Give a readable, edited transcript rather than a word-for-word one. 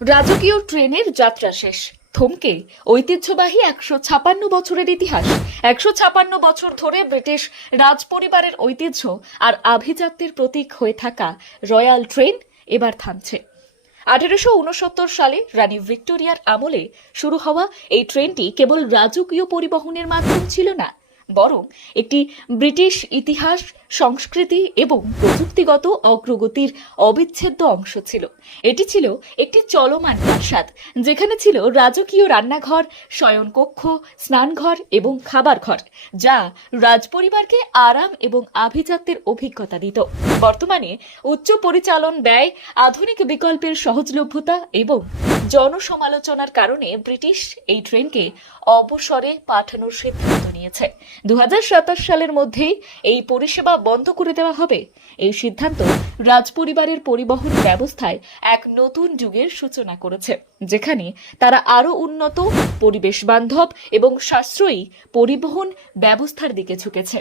রাজকীয় ট্রেনের যাত্রা শেষ, থমকে ঐতিহ্যবাহী 156 বছরের ইতিহাস। 156 বছর ধরে ব্রিটিশ রাজপরিবারের ঐতিহ্য আর আভিজাত্যের প্রতীক হয়ে থাকা রয়্যাল ট্রেন এবার থামছে। 1869 সালে রানী ভিক্টোরিয়ার আমলে শুরু হওয়া এই ট্রেনটি কেবল রাজকীয় পরিবহনের মাধ্যম ছিল না, বরং একটি ব্রিটিশ ইতিহাস, সংস্কৃতি এবং প্রযুক্তিগত অগ্রগতির অবিচ্ছেদ্য অংশ ছিল। এটি ছিল একটি চলমান প্রাসাদ, যেখানে ছিল রাজকীয় রান্নাঘর, শয়নকক্ষ, স্নানঘর এবং খাবার ঘর, যা রাজপরিবারকে আরাম এবং আভিজাত্যের অভিজ্ঞতা দিত। বর্তমানে উচ্চ পরিচালন ব্যয়, আধুনিক বিকল্পের সহজলভ্যতা এবং জনসমালোচনার কারণে ব্রিটিশ এই ট্রেনকে অবসরে পাঠানোর সিদ্ধান্ত নিয়েছে। 2027 সালের মধ্যেই এই পরিষেবা বন্ধ করে দেওয়া হবে। এই সিদ্ধান্ত রাজপরিবারের পরিবহন ব্যবস্থায় এক নতুন যুগের সূচনা করেছে, যেখানে তারা আরও উন্নত, পরিবেশ বান্ধব এবং সাশ্রয়ী পরিবহন ব্যবস্থার দিকে ঝুঁকেছে।